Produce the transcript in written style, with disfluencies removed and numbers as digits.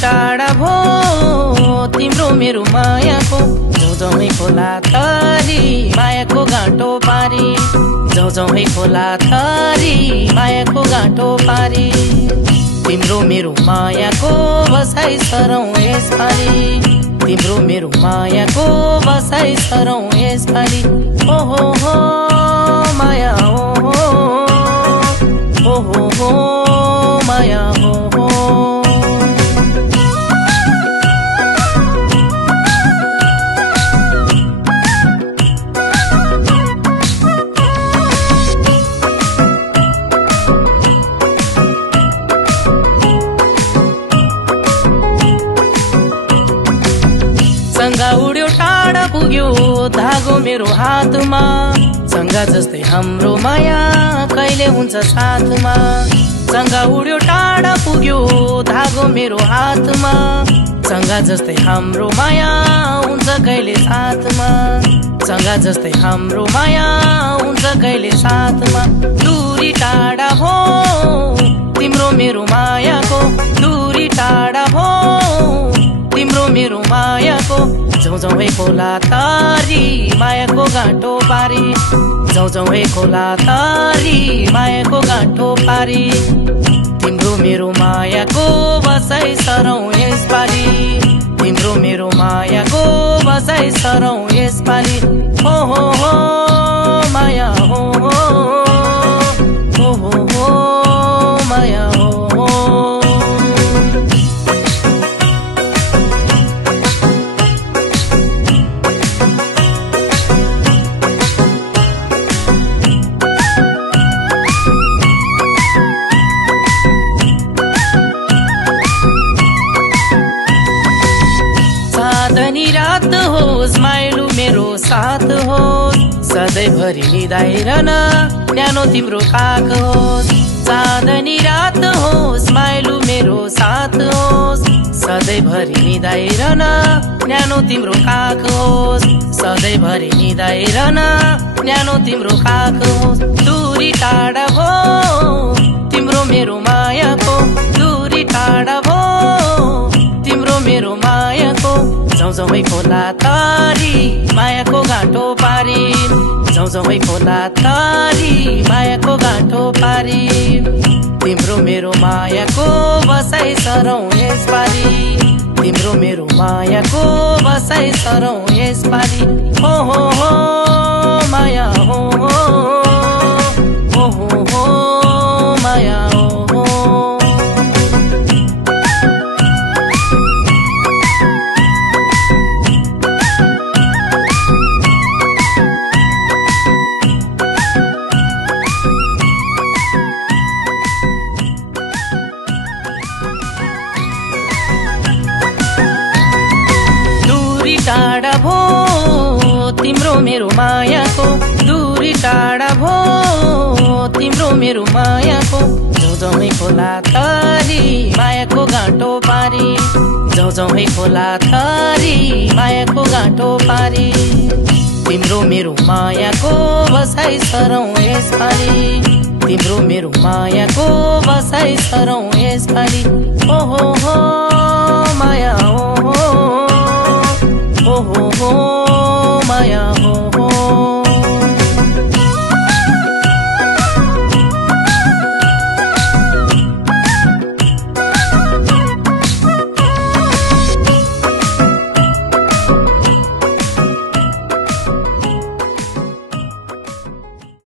टाढा भो तिम्रो मेरो मायाको जाउँ खोला तरी मायाको गाँटो पारी जाउँ खोला तरी मायाको गाँटो पारी तिम्रो मेरो मायाको बसाइ सरौँ यसपालि तिम्रो मेरो मायाको बसाइ सरौँ यसपालि ओहो माया ओहो माया सँगा उड्यो टाढा पुग्यो धागो मेरो हातमा सँगा जस्तै हाम्रो माया कहिले हुन्छ साथमा सँगा उड्यो टाढा पुग्यो धागो मेरो हातमा सँगा जस्तै हाम्रो माया हुन्छ कहिले साथमा सँगा जस्तै हाम्रो माया हुन्छ कहिले साथमा दूरी टाढा भो तिम्रो मेरो मायाको दूरी टाढा भो तिम्रो मेरो मायाको जाउँ खोला तारी मायाको गाँटो पारी जाउँ खोला तारी मायाको गाँटो पारी तिम्रो मेरो मायाको बसाइ सरौँ यसपालि तिम्रो मेरो मायाको बसाइ सरौँ यसपालि ओहो माया ओहो माया चाँदनी रात होस् माइलु मेरो साथ होस् सधैँभरि निदाइरहन न्यानो तिम्रो काख होस् चाँदनी रात होस् माइलु मेरो साथ होस् सधैँभरि निदाइरहन न्यानो तिम्रो काख होस् सधैँभरि निदाइरहन न्यानो तिम्रो काख होस् दूरी टाढा भो तिम्रो मेरो मायाको दूरी टाढा भो तिम्रो मेरो मायाको जाउँ खोला तारी मायाको गाँटो पारी जाउँ खोला तारी मायाको गाँटो पारी तिम्रो मेरो मायाको बसाइ सरौँ यसपालि तिम्रो मेरो मायाको बसाइ सरौँ यसपालि ओहो माया ओहो माया टाढा भो तिम्रो मेरो मायाको दूरी टाढा भो तिम्रो मेरो मायाको जाउँ खोला तारी मायाको गाँटो पारी जाउँ खोला तारी मायाको गाँटो पारी तिम्रो मेरो मायाको बसाइ सरौँ यसपालि तिम्रो मेरो मायाको बसाइ सरौँ यसपालि ओहो माया ओहो माया